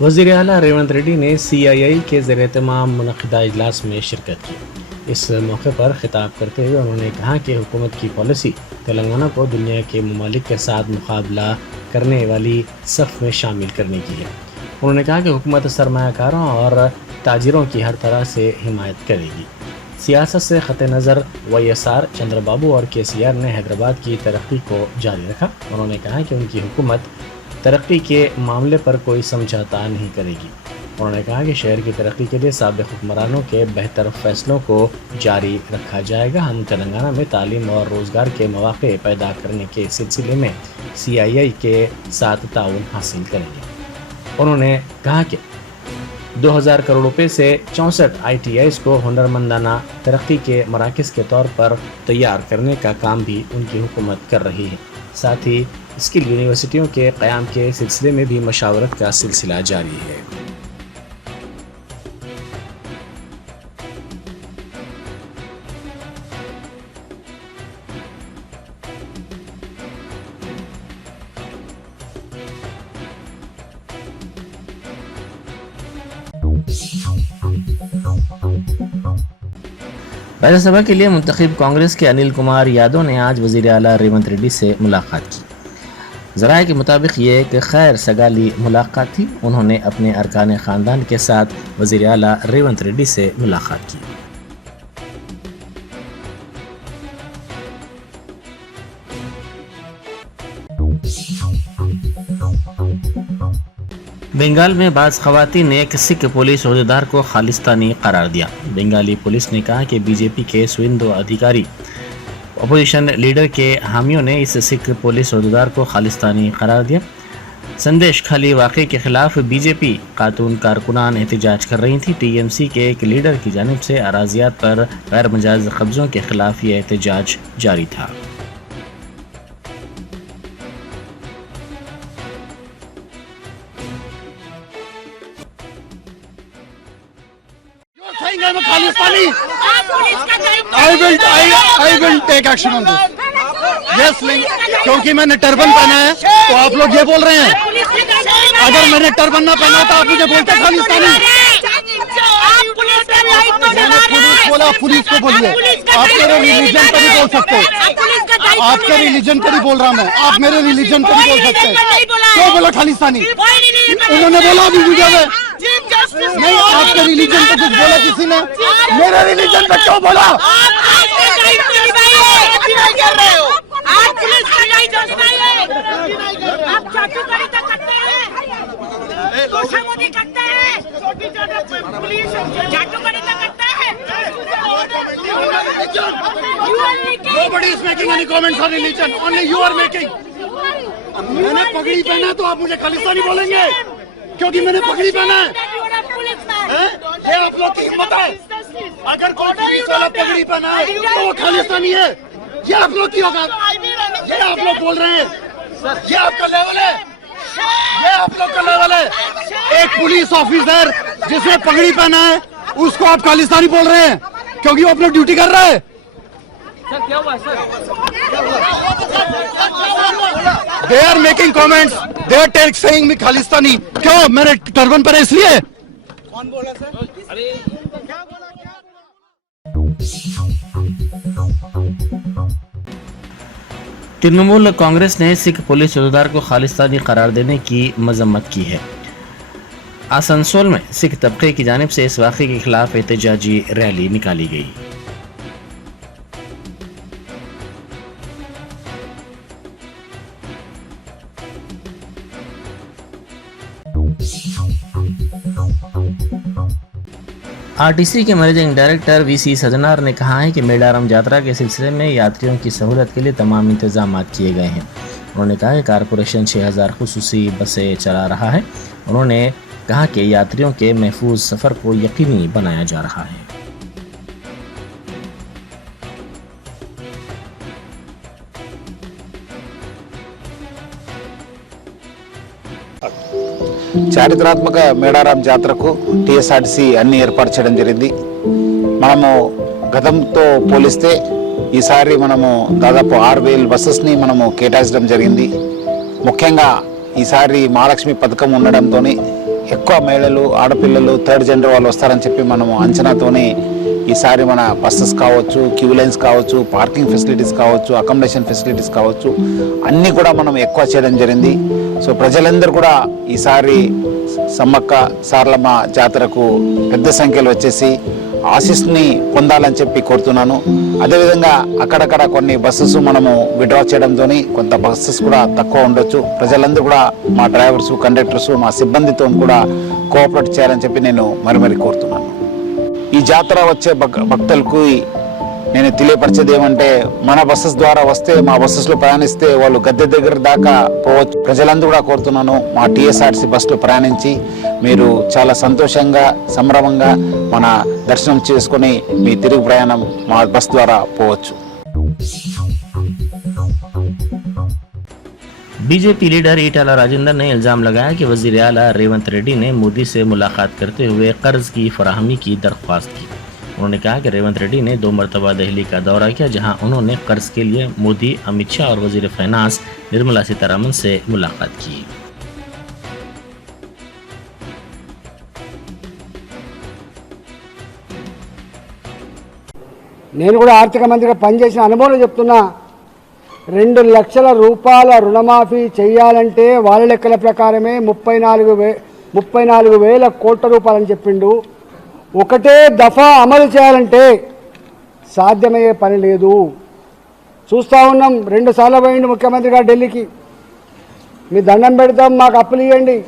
वज़ीर आला रेवंत रेड्डी ने CII के ज़ेर-ए-एहतमाम मुनक़िदा इजलास में शिरकत की। इस मौके पर खिताब करते हुए उन्होंने कहा कि हुकूमत की पॉलिसी तेलंगाना को दुनिया के ममालिक के साथ मुकाबला करने वाली सफ़ में शामिल करने की है। उन्होंने कहा कि हुकूमत सरमायाकारों और ताजिरों की हर तरह से हिमायत करेगी। सियासत से ख़त नज़र YSR, चंद्रबाबू और KCR ने हैदराबाद की तरक्की को जारी रखा। उन्होंने कहा कि उनकी हुकूमत तरक्की के मामले पर कोई समझौता नहीं करेगी। उन्होंने कहा कि शहर की तरक्की के लिए साबिक़ हुक्मरानों के बेहतर फ़ैसलों को जारी रखा जाएगा। हम तेलंगाना में तालीम और रोज़गार के मौक़े पैदा करने के सिलसिले में CII के साथ ताउन हासिल करेंगे। उन्होंने कहा कि 2000 करोड़ रुपए से 64 ITIs को हुनरमंदाना तरक्की के मराकज़ के तौर पर तैयार करने का काम भी उनकी हुकूमत कर रही है। साथ ही स्किल यूनिवर्सिटियों के क़याम के सिलसिले में भी मशावरत का सिलसिला जारी है। राज्यसभा के लिए मुंतखब कांग्रेस के अनिल कुमार यादव ने आज वज़ीर आला रेवंत रेड्डी से मुलाकात की। ज़राए के मुताबिक ये एक खैर सगाली मुलाकात थी। उन्होंने अपने अरकान ख़ानदान के साथ वज़ीर आला रेवंत रेड्डी से मुलाकात की। बंगाल में बाज़ ख़वातीन ने एक सिख पुलिस अहदेदार को खालिस्तानी करार दिया। बंगाली पुलिस ने कहा कि BJP के सुविंदो अधिकारी अपोजिशन लीडर के हामियों ने इस सिख पुलिस अहदेदार को खालिस्तानी करार दिया। संदेश खाली वाक़े के ख़िलाफ़ BJP खातून कारकुनान एहतजाज कर रही थी। TMC के एक लीडर की जानिब से अराज़ियात पर गैर मजाज कब्ज़ों के ख़िलाफ़ यह एहतजाज जारी था। I will take action on this. Yes, क्योंकि मैंने टर्बन पहना है तो आप लोग ये बोल रहे हैं। अगर मैंने टर्बन ना पहना तो आप मुझे बोलते खालिस्तानी। बोला पुलिस को बोलिए, आप मेरे रिलीजन पर नहीं बोल सकते। आपके रिलीजन पर ही बोल रहा मैं, आप मेरे रिलीजन पर नहीं बोल सकते। क्यों बोला खालिस्तानी? उन्होंने बोला अभी वीडियो में नहीं, आपके रिलीजन पे कुछ बोला किसी ने? मेरे रिलीजन पे क्यों बोला? Nobody is making any comments on religion. Only you are making. मैंने पगड़ी पहना तो आप मुझे खालिस्तानी बोलेंगे क्योंकि मैंने पगड़ी पहना है? ये आप लोग की हिम्मत है? अगर कोई पुलिस वाला पगड़ी पहना है तो वो खालिस्तानी है। ये आप लोग की औकात? ये आप लोग बोल रहे हैं? ये आपका लेवल है? ये आप लोग का लेवल है? एक पुलिस ऑफिसर जिसने पगड़ी पहना है उसको आप खालिस्तानी बोल रहे हैं क्योंकि वो अपनी ड्यूटी कर रहा है। सर क्या हुआ sir? They are making comments. They are saying me Khalistani. क्यों? मैंने टर्बन पर इसलिए। कौन बोला सर? अरे क्या बोला? तृणमूल कांग्रेस ने सिख पुलिस अहदेदार को खालिस्तानी करार देने की मजम्मत की है। आसनसोल में सिख तबके की जानिब से इस वाक़े के खिलाफ एहतजाजी रैली निकाली गई। RTC के मैनेजिंग डायरेक्टर VC सजनार ने कहा है कि मेडारम यात्रा के सिलसिले में यात्रियों की सहूलत के लिए तमाम इंतजाम किए गए हैं। उन्होंने कहा कि कारपोरेशन 6000 खुसूसी बसें चला रहा है। उन्होंने कहा कि यात्रियों के महफूज सफ़र को यकीनी बनाया जा रहा है। చారిత్రాత్మక మేడారం జాతరకు TSRTC అన్ని ఏర్పాటు చేయడం జరిగింది. మనము గతంతో పోలిస్తే ఈసారి మనము దాదాపు 6000 బస్సెస్ని మనము కేటాయించడం జరిగింది. ముఖ్యంగా ఈసారి మహాలక్ష్మి పథకం ఉండడంతో ఎక్కువ మహిళలు ఆడపిల్లలు థర్డ్ జెండర్ వాళ్ళు వస్తారని చెప్పి మనము అంచనాతోని ఈసారి మన బస్సెస్ కావచ్చు, క్యూ లైన్స్ కావచ్చు, పార్కింగ్ ఫెసిలిటీస్ కావచ్చు, అకామిడేషన్ ఫెసిలిటీస్ కావచ్చు, అన్నీ కూడా మనం ఎక్కువ చేయడం జరిగింది. సో ప్రజలందరూ కూడా ఈసారి సమ్మక్క సారలమ్మ జాతరకు పెద్ద సంఖ్యలో వచ్చేసి ఆశీస్ని పొందాలని చెప్పి కోరుతున్నాను. అదేవిధంగా అక్కడక్కడ కొన్ని బస్సెస్ మనము విడ్రా చేయడంతో కొంత బస్సెస్ కూడా తక్కువ ఉండొచ్చు. ప్రజలందరూ కూడా మా డ్రైవర్స్, కండక్టర్స్, మా సిబ్బందితో కూడా కోఆపరేట్ చేయాలని చెప్పి నేను మరి కోరుతున్నాను. ఈ జాతర వచ్చే భక్తులకు నేను తెలియపరిచేది ఏమంటే, మన బస్సెస్ ద్వారా వస్తే, మా బస్సెస్లో ప్రయాణిస్తే వాళ్ళు గద్దె దగ్గర దాకా పోవచ్చు. ప్రజలందరూ కూడా కోరుతున్నాను, మా టీఎస్ఆర్సీ బస్సులో ప్రయాణించి మీరు చాలా సంతోషంగా, సంభ్రమంగా మన దర్శనం చేసుకొని మీ తిరుగు ప్రయాణం మా బస్ ద్వారా పోవచ్చు. बीजेपी लीडर ईटाला राजेंद्र ने इल्ज़ाम लगाया कि वज़ीर आला रेवंत रेड्डी ने मोदी से मुलाकात करते हुए कर्ज की फराहमी की दरख्वास्त की। उन्होंने कहा कि रेवंत रेड्डी ने 2 मरतबा दिल्ली का दौरा किया, जहां उन्होंने कर्ज के लिए मोदी, अमित शाह और वज़ीर फाइनेंस निर्मला सीतारमन से मुलाकात की। నేను కూడా ఆర్థిక మంత్రిగా పనిచేసిన అనుభవం చెప్తున్నా, 2 లక్షల రూపాయల రుణమాఫీ చేయాలంటే వాళ్ళ లెక్కల ప్రకారమే 34,000 కోట్ల రూపాయలని చెప్పిండు. ఒకటే దఫా అమలు చేయాలంటే సాధ్యమయ్యే పని లేదు. చూస్తూ ఉన్నాం, 2 సార్లు పోయిండు ముఖ్యమంత్రి గారు ఢిల్లీకి. మీ దండం పెడతాం, మాకు అప్పులు ఇవ్వండి,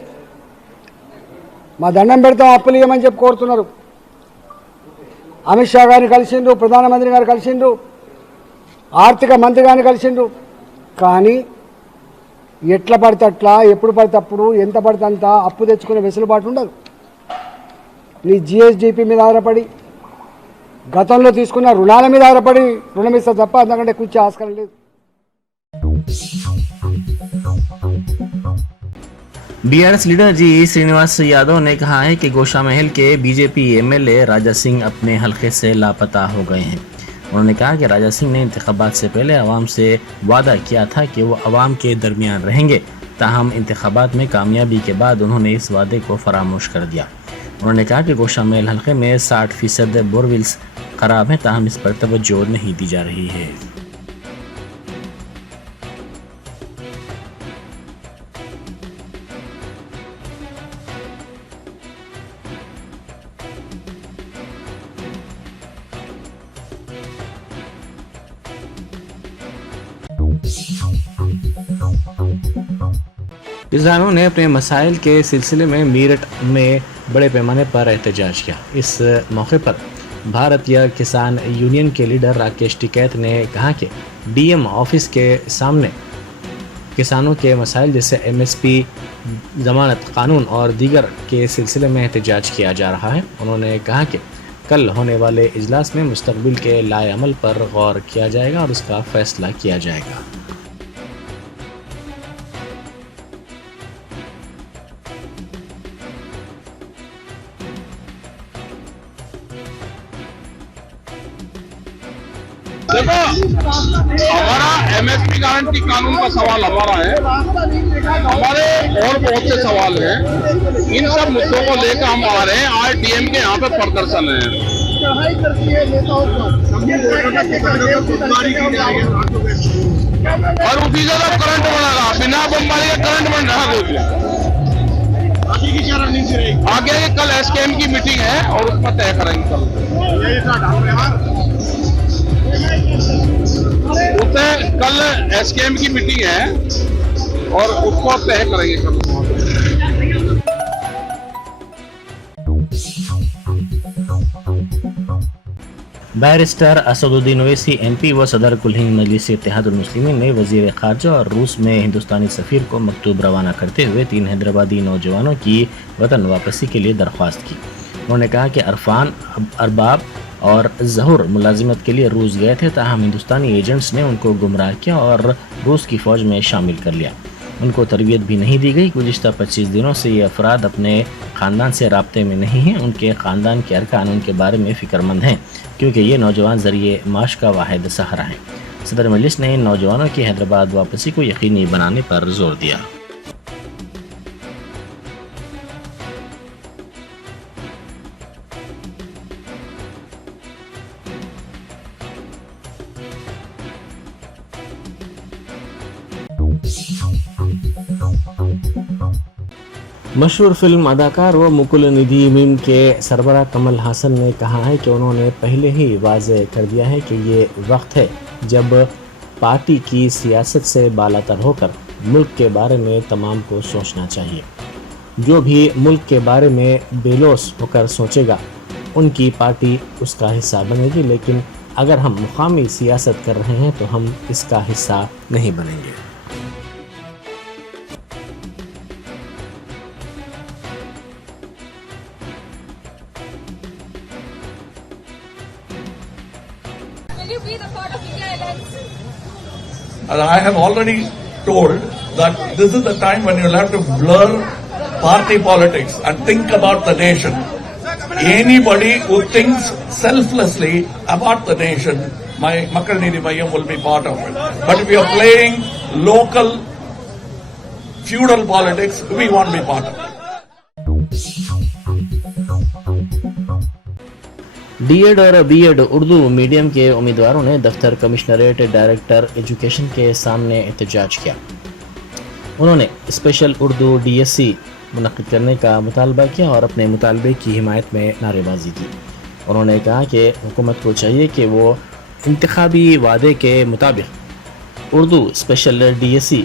మా దండం పెడతాం, అప్పులు ఇవ్వమని చెప్పి కోరుతున్నారు. అమిత్ షా గారిని కలిసిండ్రు, ప్రధానమంత్రి గారు కలిసిండ్రు, ఆర్థిక మంత్రి గారిని కలిసిండ్రు. కానీ ఎట్లా పడితే అట్లా, ఎప్పుడు పడితే అప్పుడు, ఎంత పడితే అంత అప్పు తెచ్చుకునే వెసులుబాటు ఉండదు. నీ జిఎస్డిపి మీద ఆధారపడి, గతంలో తీసుకున్న రుణాల మీద ఆధారపడి రుణం ఇస్తా తప్ప అంతకంటే కూర్చే ఆస్కారం లేదు. बीआरएस लीडर जी श्रीनिवास यादव ने कहा है कि गोशा महल के बीजेपी एमएलए राजा सिंह अपने हलके से लापता हो गए हैं। उन्होंने कहा कि राजा सिंह ने इंतखाबात से पहले अवाम से वादा किया था कि वो अवाम के दरमियान रहेंगे, ताहम इंतखाबात में कामयाबी के बाद उन्होंने इस वादे को फरामोश कर दिया। उन्होंने कहा कि गोशा महल हलके में 60% बोरवेल्स खराब हैं, ताहम इस पर तवज्जो नहीं दी जा रही है। किसानों ने अपने मसाइल के सिलसिले में मीरठ में बड़े पैमाने पर एहतजाज किया। इस मौके पर भारतीय किसान यूनियन के लीडर राकेश टिकैत ने कहा कि डीएम ऑफिस के सामने किसानों के मसाइल जैसे एमएसपी, जमानत कानून और दीगर के सिलसिले में एहतजाज किया जा रहा है। उन्होंने कहा कि कल होने वाले इजलास में मुस्तकबिल के लाए अमल पर गौर किया जाएगा और उसका फैसला किया जाएगा। देखो, हमारा एमएसपी गारंटी कानून का सवाल हमारा है, हमारे और बहुत से सवाल हैं। इन सब मुद्दों को लेकर हम आ रहे हैं। आज डीएम के यहाँ पे प्रदर्शन है। और उसी जगह करंट बनेगा, बिना बमबारी का करंट बन रहा है। आगे कल एसकेएम की मीटिंग है और उसका तय करेंगे कल। उससे कल एसकेएम की मीटिंग है और उसको तय करेंगे कल। बैरिस्टर असदुद्दीन ओवैसी एमपी व सदर कुल हिंद मजलिस इत्तेहादुल मुस्लिमीन ने वजीर खारजा और रूस में हिंदुस्तानी सफ़ीर को मकतूब रवाना करते हुए 3 हैदराबादी नौजवानों की वतन वापसी के लिए दरख्वास्त की। उन्होंने कहा कि अरफान, अरबाब और जहूर मुलाजिमत के लिए रूस गए थे, ताहम हिंदुस्तानी एजेंट्स ने उनको गुमराह किया और रूस की फ़ौज में शामिल कर लिया। उनको तरबियत भी नहीं दी गई। गुज़िश्ता 25 दिनों से ये अफराद अपने ख़ानदान से राब्ते में नहीं हैं। उनके ख़ानदान के अरकान उनके बारे में फ़िक्रमंद हैं, क्योंकि ये नौजवान ज़रिए माश का वाहिद सहारा हैं। सदर मजलिस ने इन नौजवानों की हैदराबाद वापसी को यकीनी बनाने पर जोर दिया। मशहूर फिल्म अदाकार व मुकुल निधि मीम के सरबराह कमल हासन ने कहा है कि उन्होंने पहले ही वाज़ेह कर दिया है कि ये वक्त है जब पार्टी की सियासत से बालातर होकर मुल्क के बारे में तमाम को सोचना चाहिए। जो भी मुल्क के बारे में बेलोस होकर सोचेगा उनकी पार्टी उसका हिस्सा बनेगी, लेकिन अगर हम मुकामी सियासत कर रहे हैं तो हम इसका हिस्सा नहीं बनेंगे। Will you be the part of India Alliance? And I have already told that this is the time when you'll have to blur party politics and think about the nation. Anybody who thinks selflessly about the nation, my Makkal Needhi Mayam will be part of it. But if you're playing local feudal politics, we won't be part of it. DEd और BEd Urdu medium के उम्मीदवारों ने दफ्तर commissionerate director education के सामने एहतजाज किया। उन्होंने स्पेशल उर्दू डीएससी मुनक्किद करने का मुतालबा किया और अपने मुतालबे की हिमायत में नारेबाजी की। उन्होंने कहा कि हुकूमत को चाहिए कि वो इंतखाबी वादे के मुताबिक उर्दू स्पेशल डीएससी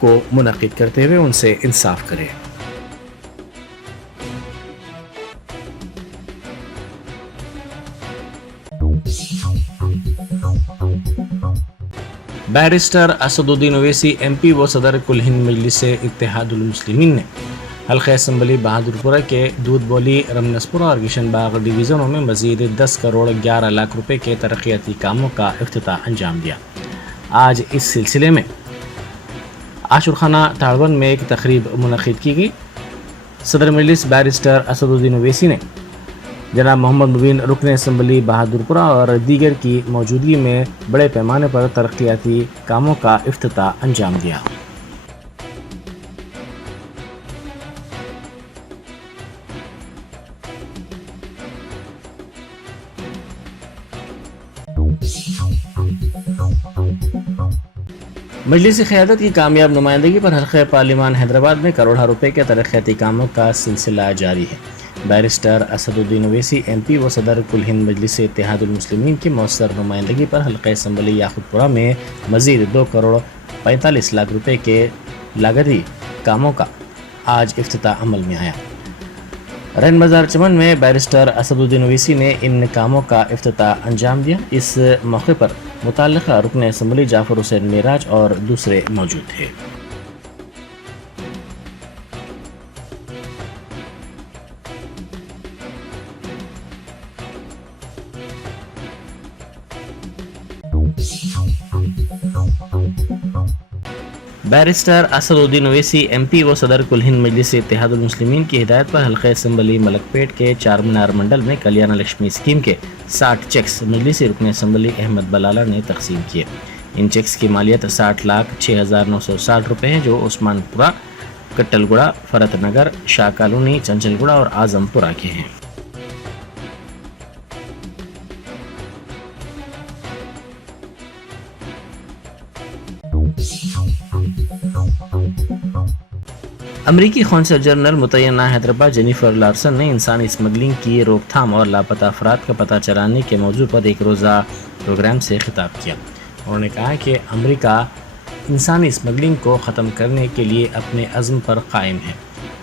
को मुनक्किद करते हुए उनसे इंसाफ करे। बैरिस्टर असदुद्दीन ओवैसी एमपी व सदर कुल हिंद मजलिस इत्तेहादुल मुस्लिमीन ने हल्का असम्बली बहादुरपुरा के दूध बोली, रमनसपुरा और किशनबाग डिवीज़नों में मज़ीद 10 करोड़ 11 लाख रुपए के तरक्याती कामों का इफ्तिताह अंजाम दिया। आज इस सिलसिले में आशुरखाना ताड़वन में एक तकरीब मुनक़िद की गई। सदर मजलिस बैरिस्टर असदुद्दीन ओवैसी ने जनाब मोहम्मद मुबीन रुकन असम्बली बहादुरपुरा और दीगर की मौजूदगी में बड़े पैमाने पर तरक्याती कामों का इफ्तिताह अंजाम दिया। मजलिस क़यादत की कामयाब नुमाइंदगी पर हल्क़े पार्लिमान हैदराबाद में करोड़ों रुपए के तरक्याती कामों का सिलसिला जारी है। बैरिस्टर असदुद्दीन ओवैसी एमपी व सदर कुल हिंद मजलिस इत्तेहादुल मुस्लिमीन की मौसर नुमाइंदगी पर हल्का असम्बली याकूबपुरा में मज़ीद 2 करोड़ 45 लाख रुपए के लागती कामों का आज इफ्तिताह अमल में आया। रैन बाजार चमन में बैरिस्टर असदुद्दीन ओवैसी ने इन कामों का इफ्तिताह अंजाम दिया। इस मौके पर मुताल्लिक़ा रुकन असम्बली जाफ़र हुसैन मेराज और दूसरे मौजूद थे। बैरिस्टर असदुद्दीन ओवैसी एमपी व सदर कुल हिंद मजलिस इत्तेहादुल मुस्लिमीन की हिदायत पर हल्का असम्बली मलकपेट के चार मीनार मंडल में कल्याण लक्ष्मी स्कीम के 60 चेक्स मजलिस रुकन असम्बली अहमद बलाला ने तकसीम किए। इन चेक्स की मालियत 60,06,960 रुपये है, जो उस्मानपुरा, कट्टलगुड़ा, फरत नगर, शाह कॉलोनी, चंचलगुड़ा और आजमपुरा के हैं। अमरीकी कौंसल जनरल मुतय्यना हैदराबाद जेनिफर लार्सन ने इंसानी स्मगलिंग की रोकथाम और लापता अफराद का पता चलाने के मौजू पर एक रोज़ा प्रोग्राम से खिताब किया। उन्होंने कहा कि अमेरिका इंसानी स्मगलिंग को ख़त्म करने के लिए अपने अज़्म पर कायम है।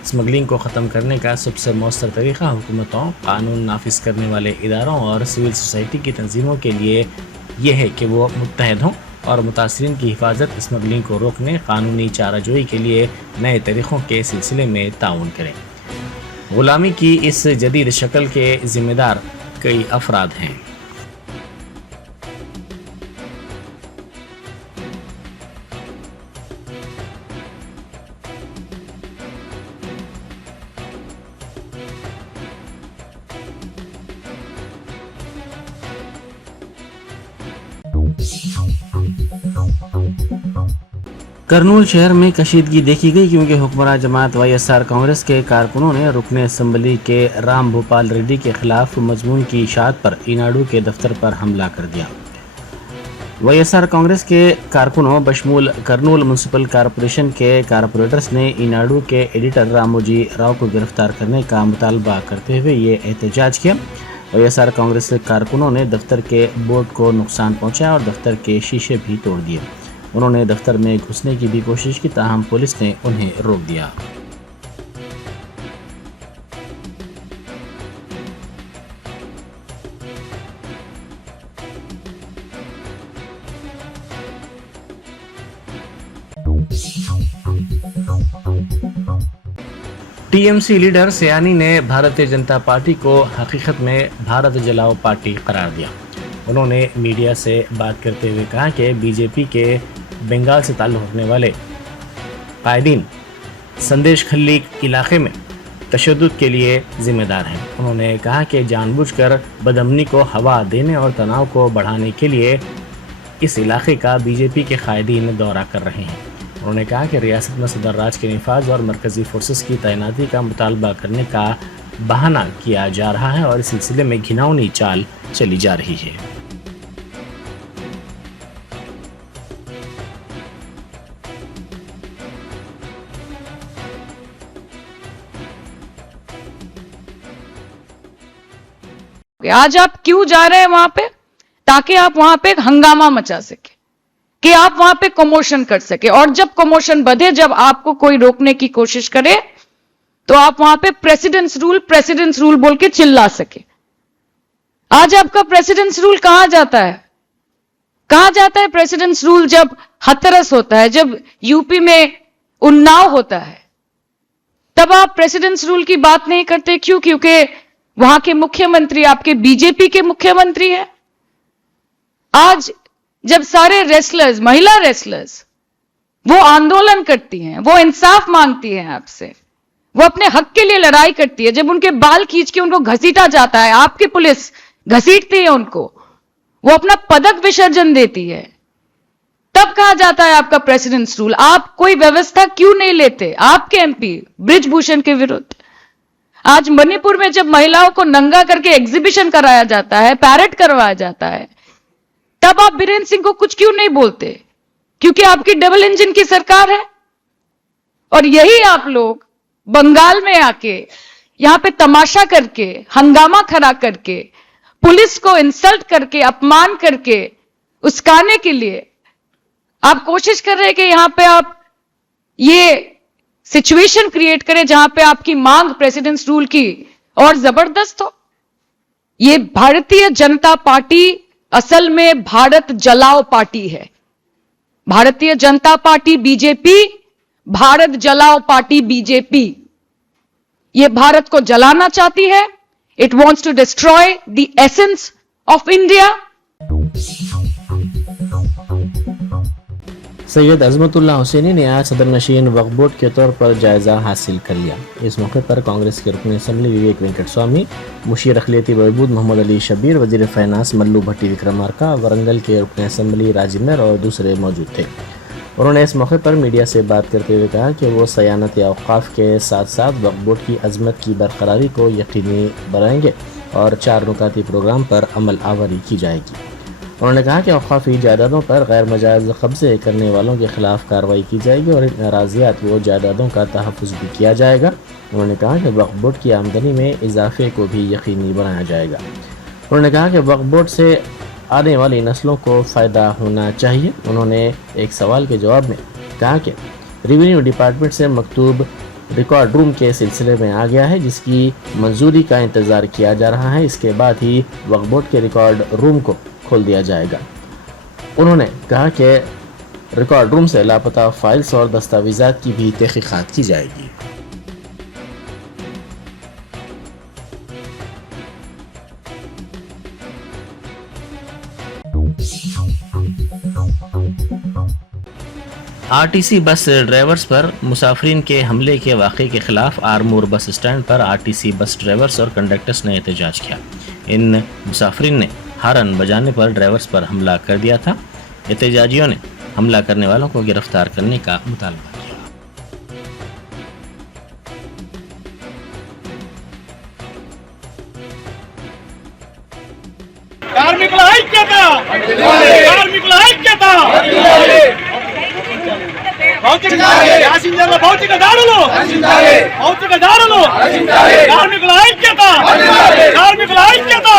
स्मगलिंग को ख़त्म करने का सबसे मौसर तरीक़ा हुकूमतों, कानून नाफिज करने वाले इदारों और सिविल सोसाइटी की तंजीमों के लिए यह है कि वो मुत्तहद हों और मुतासरीन की हिफाजत, स्मगलिंग को रोकने, कानूनी चाराजोई के लिए नए तरीक़ों के सिलसिले में ताउन करें। ग़ुलामी की इस जदीद शक्ल के ज़िम्मेदार कई अफराद हैं। करनूल शहर में कशीदगी देखी गई क्योंकि हुक्मरान जमात वाईएसआर कांग्रेस के कारकुनों ने रुकन असम्बली के राम भूपाल रेड्डी के खिलाफ मजमून की इशाअत पर ईनाडू के दफ्तर पर हमला कर दिया। वाईएसआर कांग्रेस के कारकुनों बशमूल कर्नूल म्यूनसिपल कॉरपोरेशन के कारपोरेटर्स ने ईनाडू के एडिटर रामोजी राव को गिरफ्तार करने का मुतालबा करते हुए ये एहतजाज किया। वाईएसआर कांग्रेस के कारकुनों ने दफ्तर के बोर्ड को नुकसान पहुंचाया और दफ्तर के शीशे भी तोड़ दिए। उन्होंने दफ्तर में घुसने की भी कोशिश की, ताहम पुलिस ने उन्हें रोक दिया। टीएमसी लीडर सयानी ने भारतीय जनता पार्टी को हकीकत में भारत जलाओ पार्टी करार दिया। उन्होंने मीडिया से बात करते हुए कहा कि बीजेपी के बंगाल से ताल्लुक़ रखने वाले कायदीन संदेश खल्ली इलाके में तशद्दुद के लिए जिम्मेदार हैं। उन्होंने कहा कि जानबूझकर बदअमनी को हवा देने और तनाव को बढ़ाने के लिए इस इलाके का बीजेपी के कायदीन दौरा कर रहे हैं। उन्होंने कहा कि रियासत में सदर राज के निफाज और मरकजी फोर्सेस की तैनाती का मुतालबा करने का बहाना किया जा रहा है और इस सिलसिले में घिनौनी चाल चली जा रही है। आज आप क्यों जा रहे हैं वहां पे? ताकि आप वहां पे हंगामा मचा सके, कि आप वहां पे कमोशन कर सके, और जब कमोशन बढ़े, जब आपको कोई रोकने की कोशिश करे, तो आप वहां पे प्रेसिडेंट्स रूल बोल के चिल्ला सके। आज आपका प्रेसिडेंट्स रूल कहां जाता है? कहां जाता है प्रेसिडेंट्स रूल? जब हथरस होता है, जब यूपी में उन्नाव होता है, तब आप प्रेसिडेंट्स रूल की बात नहीं करते। क्यों? क्योंकि वहां के मुख्यमंत्री आपके बीजेपी के मुख्यमंत्री हैं। आज जब सारे रेसलर्स, महिला रेसलर्स, वो आंदोलन करती हैं, वो इंसाफ मांगती हैं आपसे, वो अपने हक के लिए लड़ाई करती है, जब उनके बाल खींच के उनको घसीटा जाता है, आपकी पुलिस घसीटती है उनको, वो अपना पदक विसर्जन देती है, तब कहा जाता है आपका प्रेसिडेंट्स रूल। आप कोई व्यवस्था क्यों नहीं लेते? आपके एमपी बृजभूषण के विरुद्ध आज मणिपुर में जब महिलाओं को नंगा करके एग्जीबिशन कराया जाता है, पैरेड करवाया जाता है, तब आप बीरेन्द्र सिंह को कुछ क्यों नहीं बोलते? क्योंकि आपकी डबल इंजन की सरकार है। और यही आप लोग बंगाल में आके यहां पे तमाशा करके, हंगामा खड़ा करके, पुलिस को इंसल्ट करके, अपमान करके, उस्काने के लिए आप कोशिश कर रहे हैं कि यहां पे आप ये सिचुएशन क्रिएट करें जहां पे आपकी मांग प्रेसिडेंट्स रूल की और जबरदस्त हो। ये भारतीय जनता पार्टी असल में भारत जलाओ पार्टी है। भारतीय जनता पार्टी बीजेपी, भारत जलाओ पार्टी बीजेपी, ये भारत को जलाना चाहती है। It wants to destroy the essence of India. Syed Azmatullah Hussaini ने आज सदर नशीन वक्फ बोर्ड के तौर पर जायजा हासिल कर लिया। इस मौके पर कांग्रेस के रुकन असम्बली विवेक वेंकट स्वामी, मुशीर अखिलती बहबूद मोहम्मद अली शबीर, वजीर फाइनेंस मल्लू भट्टी विक्रमार्का, वरंगल के रुकन असम्बली राजीव मिर और दूसरे मौजूद थे। उन्होंने इस मौके पर मीडिया से बात करते हुए कहा कि वो सयानत औक़ाफ़ के साथ साथ वक्फ बोर्ड की अजमत की बरकरारी को यकीनी बनाएंगे और 4 नुकाती प्रोग्राम पर अमल आवरी की जाएगी। उन्होंने कहा कि औक़ाफ़ी जायदादों पर गैर मजाज कब्ज़े करने वालों के खिलाफ कार्रवाई की जाएगी और इन अराज़ियात व जायदादों का तहफ़्फ़ुज़ भी किया जाएगा। उन्होंने कहा कि वक्फ बोर्ड की आमदनी में इजाफे को भी यकीनी बनाया जाएगा। उन्होंने कहा कि वक्फ बोर्ड से आने वाली नस्लों को फ़ायदा होना चाहिए। उन्होंने एक सवाल के जवाब में कहा कि रेवेन्यू डिपार्टमेंट से मकतूब रिकॉर्ड रूम के सिलसिले में आ गया है, जिसकी मंजूरी का इंतज़ार किया जा रहा है। इसके बाद ही वक्फ बोर्ड के रिकॉर्ड रूम को खोल दिया जाएगा। उन्होंने कहा कि रिकॉर्ड रूम से लापता फाइल्स और दस्तावेज़ात की भी तहक़ीक़ात की जाएगी। आरटीसी बस ड्राइवर्स पर मुसाफिरीन के हमले के वाक़े के खिलाफ आरमूर बस स्टैंड पर आरटीसी बस ड्राइवर्स और कंडक्टर्स ने एहतजाज किया। इन मुसाफिरीन ने हारन बजाने पर ड्राइवर्स पर हमला कर दिया था। एहतजाजियों ने हमला करने वालों को गिरफ्तार करने का मुतालबा किया। కార్మికుల ఐక్యత కార్మికుల ఐక్యత ప్యాసింజర్ల భౌతిక దాడులు కార్మికుల ఐక్యత కార్మికుల ఐక్యత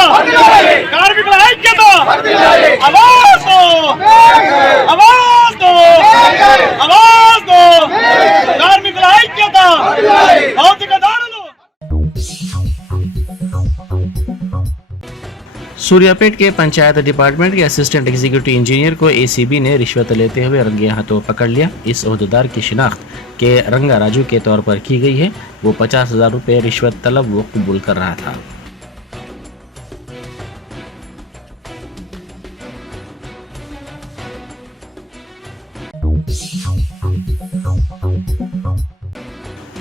కార్మికుల ఐక్యత आवाज दो आवाज दो आवाज दो కార్మికుల ఐక్యత భౌతిక దాడులు सूर्यापेट के पंचायत डिपार्टमेंट के असिस्टेंट एग्जीक्यूटिव इंजीनियर को एसीबी ने रिश्वत लेते हुए रंगे हाथों पकड़ लिया। इस ओहदेदार की शिनाख्त के रंगा राजू के तौर पर की गई है। वो 50,000 रुपये रिश्वत तलब वो कबूल कर रहा था।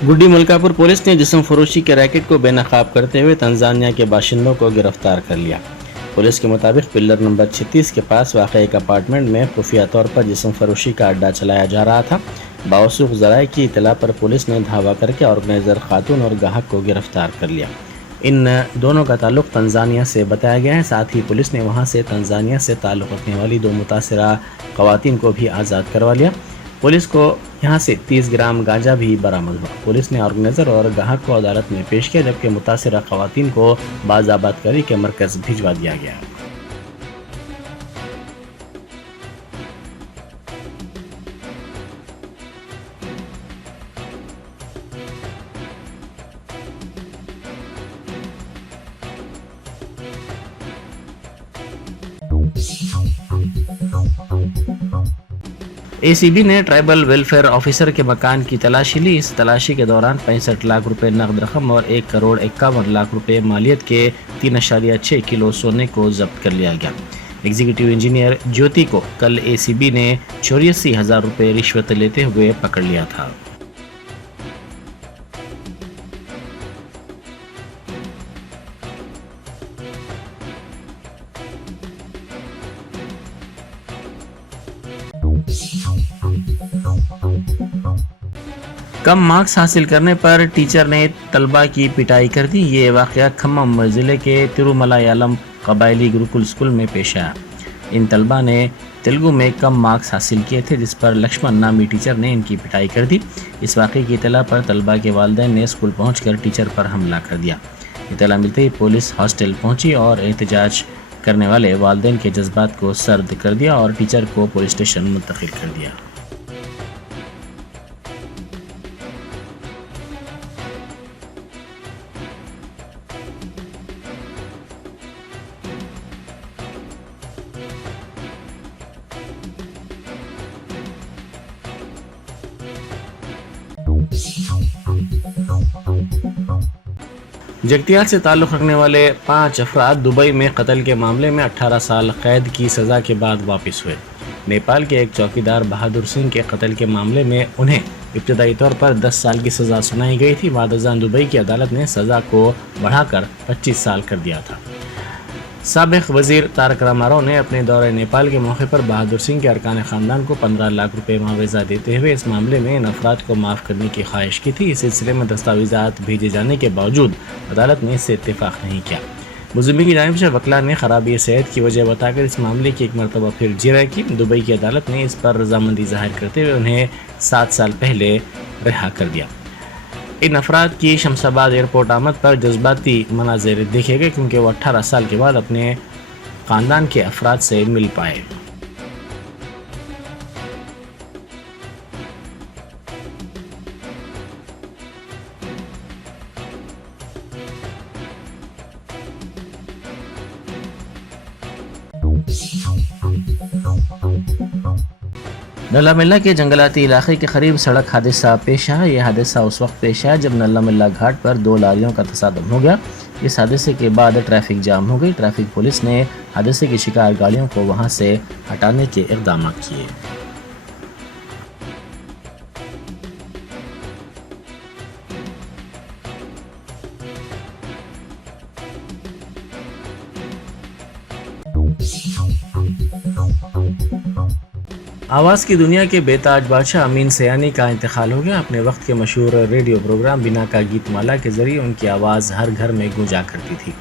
गुड्डी मुल्कापुर पुलिस ने जिस्म फरोशी के रैकेट को बेनकाब करते हुए तंजानिया के बाशिंदों को गिरफ्तार कर लिया। पुलिस के मुताबिक पिल्लर नंबर 36 के पास वाक़ एक अपार्टमेंट में खुफिया तौर पर जिस्म फरोशी का अड्डा चलाया जा रहा था। बावसूख ज़राए की इतला पर पुलिस ने धावा करके ऑर्गेनाइजर खातून और गाहक को गिरफ्तार कर लिया। इन दोनों का ताल्लुक तंजानिया से बताया गया है। साथ ही पुलिस ने वहां से तंजानिया से ताल्लुक रखने वाली 2 मुतासिरा ख़वातीन को भी आज़ाद करवा लिया। पुलिस को यहां से 30 ग्राम गांजा भी बरामद हुआ। पुलिस ने ऑर्गेनाइजर और गाहक को अदालत में पेश किया, जबकि मुतासिरा ख़वातीन को बाज़ाबात करी के मरकज़ भिजवा दिया गया। एसीबी ने ट्राइबल वेलफेयर ऑफिसर के मकान की तलाशी ली। इस तलाशी के दौरान 65 लाख रुपए नकद रकम और 1,51,00,000 रुपए मालियत के 3.6 किलो सोने को जब्त कर लिया गया। एग्जीक्यूटिव इंजीनियर ज्योति को कल एसीबी ने 84,000 रुपए रिश्वत लेते हुए पकड़ लिया था। कम मार्क्स हासिल करने पर टीचर ने तलबा की पिटाई कर दी। ये वाक़या खम्मम ज़िले के तिरुमलायालम कबायली गुरुकुल स्कूल में पेश आया। इन तलबा ने तेलुगु में कम मार्क्स हासिल किए थे, जिस पर लक्ष्मण नामी टीचर ने इनकी पिटाई कर दी। इस वाक़े की इतला पर तलबा के वालिदैन ने स्कूल पहुंचकर टीचर पर हमला कर दिया। इतला मिलते ही पुलिस हॉस्टल पहुंची और एहतजाज करने वाले वालिदैन के जज्बात को सर्द कर दिया और टीचर को पुलिस स्टेशन मुंतकिल कर दिया। जगतियाल से ताल्लुक़ रखने वाले 5 अफराद दुबई में कत्ल के मामले में 18 साल कैद की सज़ा के बाद वापस हुए। नेपाल के एक चौकीदार बहादुर सिंह के कत्ल के मामले में उन्हें इब्तदाई तौर पर 10 साल की सज़ा सुनाई गई थी। बादजान दुबई की अदालत ने सज़ा को बढ़ाकर 25 साल कर दिया था। साबिक़ वज़ीर तारक रामाराव ने अपने दौरे नेपाल के मौके पर बहादुर सिंह के अरकान ख़ानदान को 15 लाख रुपए मुआवजा देते हुए इस मामले में इन अफराद को माफ़ करने की ख्वाहिश की थी। इस सिलसिले में दस्तावेज़ात भेजे जाने के बावजूद अदालत ने इससे इत्तेफाक नहीं किया। मुज़म्मी की जानिब से वकला ने खराबी सेहत की वजह बताकर इस मामले की एक मरतबा फिर जिरह की। दुबई की अदालत ने इस पर रजामंदी ज़ाहिर करते हुए उन्हें 7 साल पहले रिहा कर दिया। इन अफराद की शमशाबाद एयरपोर्ट आमद पर जज्बाती मनाज़िर देखे गए, क्योंकि वो 18 साल के बाद अपने ख़ानदान के अफराद से मिल पाए। नल्ला मिल्ला के जंगलाती इलाके के करीब सड़क हादसा पेश आया। यह हादसा उस वक्त पेश आया जब नल्ला मिल्ला घाट पर 2 लारियों का तसादम हो गया। इस हादसे के बाद ट्रैफिक जाम हो गई। ट्रैफिक पुलिस ने हादसे की शिकार गाड़ियों को वहां से हटाने के इक़दाम किए। आवाज़ की दुनिया के बेताज बादशाह अमीन सयानी का इंतकाल हो गया। अपने वक्त के मशहूर रेडियो प्रोग्राम बिना का गीत माला के ज़रिए उनकी आवाज़ हर घर में गूंजा करती थी।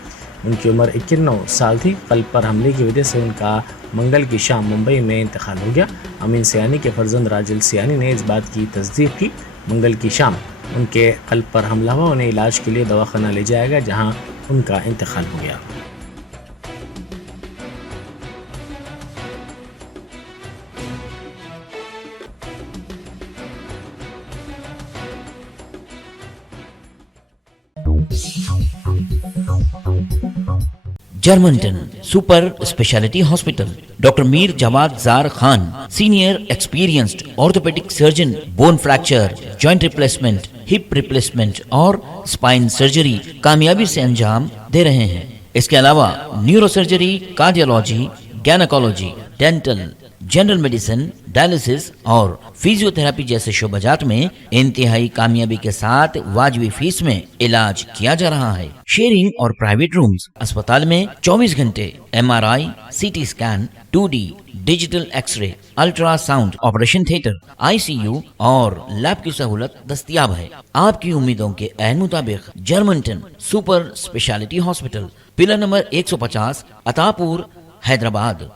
उनकी उम्र 91 साल थी। कल्ब पर हमले की वजह से उनका मंगल की शाम मुंबई में इंतकाल हो गया। अमीन सयानी के फर्जंद राजिल सयानी ने इस बात की तस्दीक की। मंगल की शाम उनके कल्ब पर हमला हुआ। उन्हें इलाज के लिए दवाखाना ले जाया गया, जहां उनका इंतकाल हो गया। Germanten super speciality hospital, doctor Mir Jawad Zar Khan, senior experienced orthopaedic surgeon, bone fracture, joint replacement, hip replacement और स्पाइन सर्जरी कामयाबी से अंजाम दे रहे हैं। इसके अलावा neuro surgery, cardiology, gynaecology, dental, general medicine, dialysis और फिजियोथेरेपी जैसे शोबाजात में इंतहाई कामयाबी के साथ वाजिबी फीस में इलाज किया जा रहा है। शेयरिंग और प्राइवेट रूम्स, अस्पताल में 24 घंटे MRI, CT scan, 2D digital x-ray, ultrasound, operation theatre, ICU और लैब की सहूलत दस्तयाब है। आपकी उम्मीदों के ऐन मुताबिक Germanten super speciality hospital, pillar number 150, Attapur, Hyderabad.